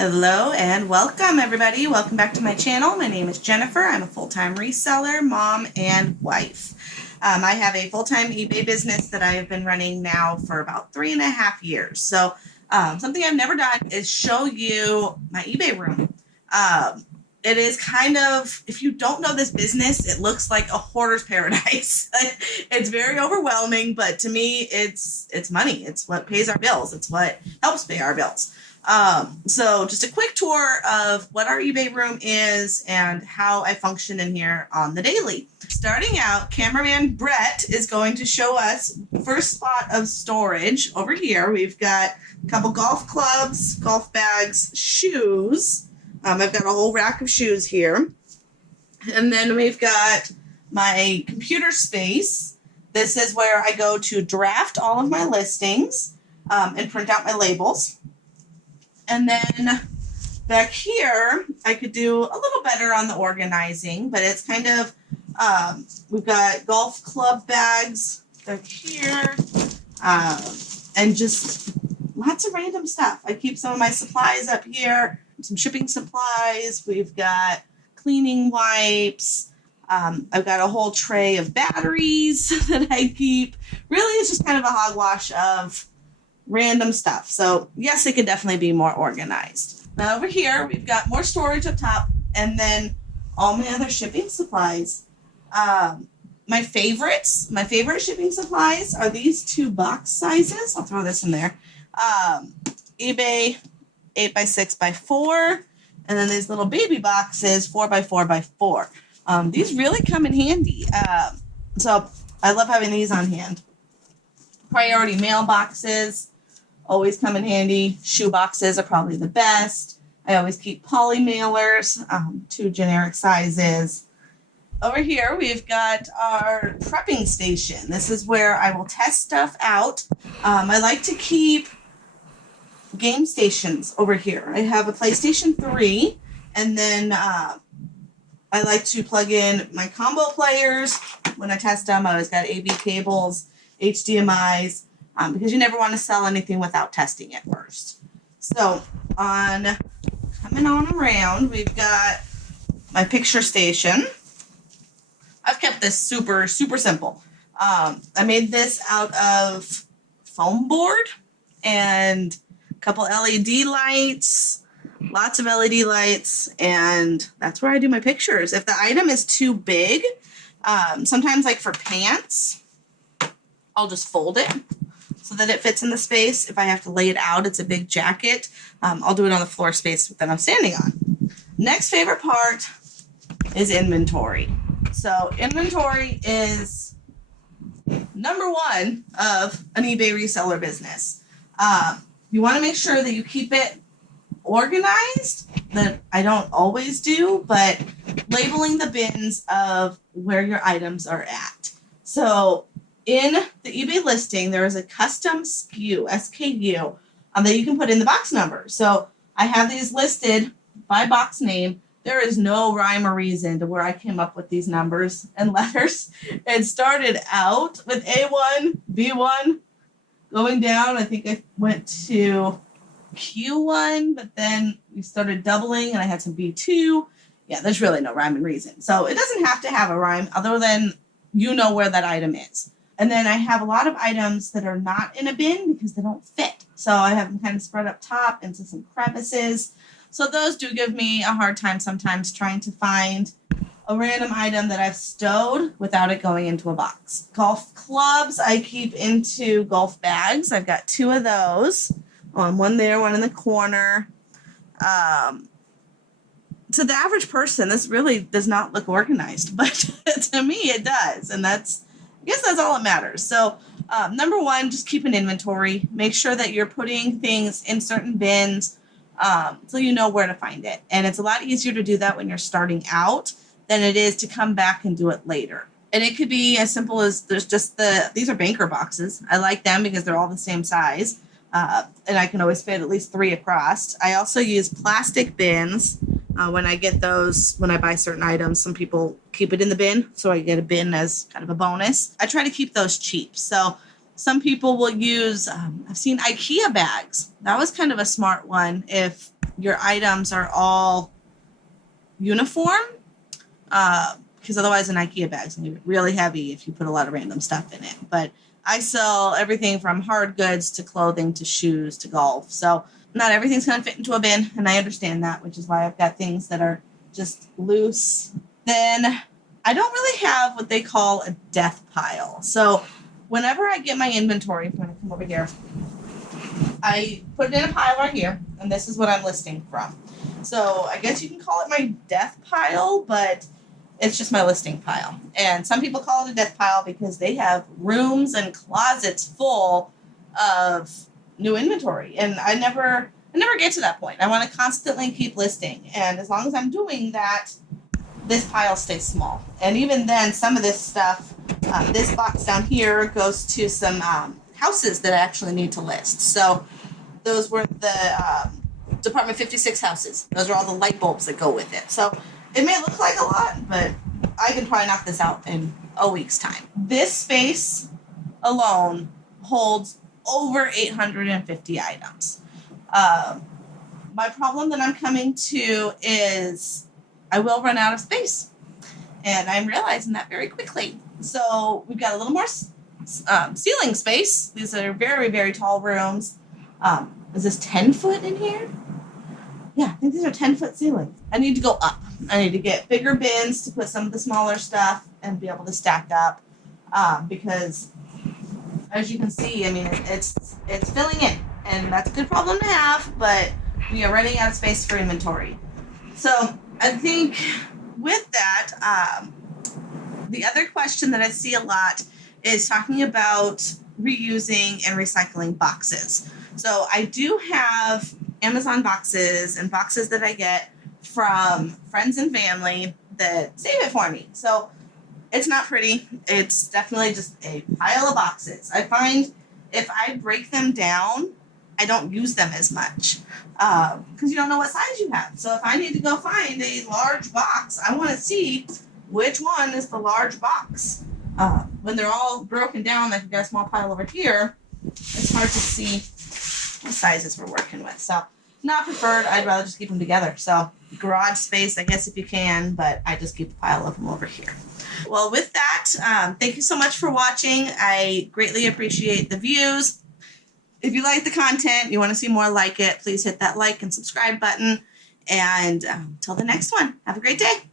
Hello and welcome everybody. Welcome back to my channel. My name is Jennifer. I'm a full-time reseller, mom, and wife. I have a full-time eBay business that I have been running now for about 3.5 years. So something I've never done is show you my eBay room. It is kind of, if you don't know this business, it looks like a hoarder's paradise. It's very overwhelming, but to me, it's money. It's what pays our bills. It's what helps pay our bills. So just a quick tour of what our eBay room is and how I function in here on the daily. Starting out, cameraman Brett is going to show us first spot of storage. Over here, we've got a couple golf clubs, golf bags, shoes. I've got a whole rack of shoes here. And then we've got my computer space. This is where I go to draft all of my listings and print out my labels. And then back here, I could do a little better on the organizing, but it's kind of, we've got golf club bags back here, and just lots of random stuff. I keep some of my supplies up here, some shipping supplies. We've got cleaning wipes. I've got a whole tray of batteries that I keep. Really, it's just kind of a hogwash of random stuff. So yes, it could definitely be more organized. Now over here, we've got more storage up top and then all my other shipping supplies. My favorite shipping supplies are these two box sizes. I'll throw this in there. eBay 8x6x4, and then these little baby boxes 4x4x4. These really come in handy. So I love having these on hand. Priority mail boxes always come in handy. Shoe boxes are probably the best. I always keep poly mailers, 2 generic sizes. Over here, we've got our prepping station. This is where I will test stuff out. I like to keep game stations over here. I have a PlayStation 3, and then I like to plug in my combo players. When I test them, I always got AV cables, HDMIs, because you never want to sell anything without testing it first. So coming on around, we've got my picture station. I've kept this super, super simple. I made this out of foam board and a couple LED lights, lots of LED lights, and that's where I do my pictures. If the item is too big, sometimes like for pants, I'll just fold it so that it fits in the space. If I have to lay it out, it's a big jacket, I'll do it on the floor space that I'm standing on. Next favorite part is inventory. So inventory is number one of an eBay reseller business. You want to make sure that you keep it organized. That I don't always do, but labeling the bins of where your items are at. So in the eBay listing, there is a custom SKU that you can put in the box number. So I have these listed by box name. There is no rhyme or reason to where I came up with these numbers and letters. It started out with A1, B1, going down. I think I went to Q1, but then we started doubling and I had some B2. Yeah, there's really no rhyme and reason. So it doesn't have to have a rhyme other than you know where that item is. And then I have a lot of items that are not in a bin because they don't fit. So I have them kind of spread up top into some crevices. So those do give me a hard time sometimes trying to find a random item that I've stowed without it going into a box. Golf clubs I keep into golf bags. I've got 2 of those. One there, one in the corner. To the average person, this really does not look organized, but to me it does. And I guess that's all that matters. So number one, just keep an inventory. Make sure that you're putting things in certain bins so you know where to find it. And it's a lot easier to do that when you're starting out than it is to come back and do it later. And it could be as simple as these are banker boxes. I like them because they're all the same size. And I can always fit at least 3 across. I also use plastic bins when I get those, when I buy certain items. Some people keep it in the bin, so I get a bin as kind of a bonus. I try to keep those cheap. So some people will use, I've seen IKEA bags. That was kind of a smart one if your items are all uniform, because otherwise an IKEA bag's going to be really heavy if you put a lot of random stuff in it. But I sell everything from hard goods to clothing to shoes to golf. So not everything's going to fit into a bin, and I understand that, which is why I've got things that are just loose. Then I don't really have what they call a death pile. So whenever I get my inventory, if I'm going to come over here, I put it in a pile right here, and this is what I'm listing from. So I guess you can call it my death pile, but it's just my listing pile. And some people call it a death pile because they have rooms and closets full of new inventory. And I never get to that point. I want to constantly keep listing. And as long as I'm doing that, this pile stays small. And even then, some of this stuff, this box down here goes to some houses that I actually need to list. So those were the Department 56 houses. Those are all the light bulbs that go with it. So it may look like a lot, but I can probably knock this out in a week's time. This space alone holds over 850 items. My problem that I'm coming to is I will run out of space. And I'm realizing that very quickly. So we've got a little more ceiling space. These are very, very tall rooms. Is this 10 foot in here? Yeah, I think these are 10-foot ceilings. I need to go up. I need to get bigger bins to put some of the smaller stuff and be able to stack up. Because as you can see, I mean, it's filling in. And that's a good problem to have, but we are running out of space for inventory. So I think with that, the other question that I see a lot is talking about reusing and recycling boxes. So I do have Amazon boxes and boxes that I get from friends and family that save it for me. So it's not pretty. It's definitely just a pile of boxes. I find if I break them down, I don't use them as much because you don't know what size you have. So if I need to go find a large box, I want to see which one is the large box. When they're all broken down, like I've got a small pile over here, it's hard to see what sizes we're working with. So not preferred. I'd rather just keep them together. So garage space, I guess if you can, but I just keep a pile of them over here. Well, with that, thank you so much for watching. I greatly appreciate the views. If you like the content, you want to see more like it, please hit that like and subscribe button. And until the next one, have a great day.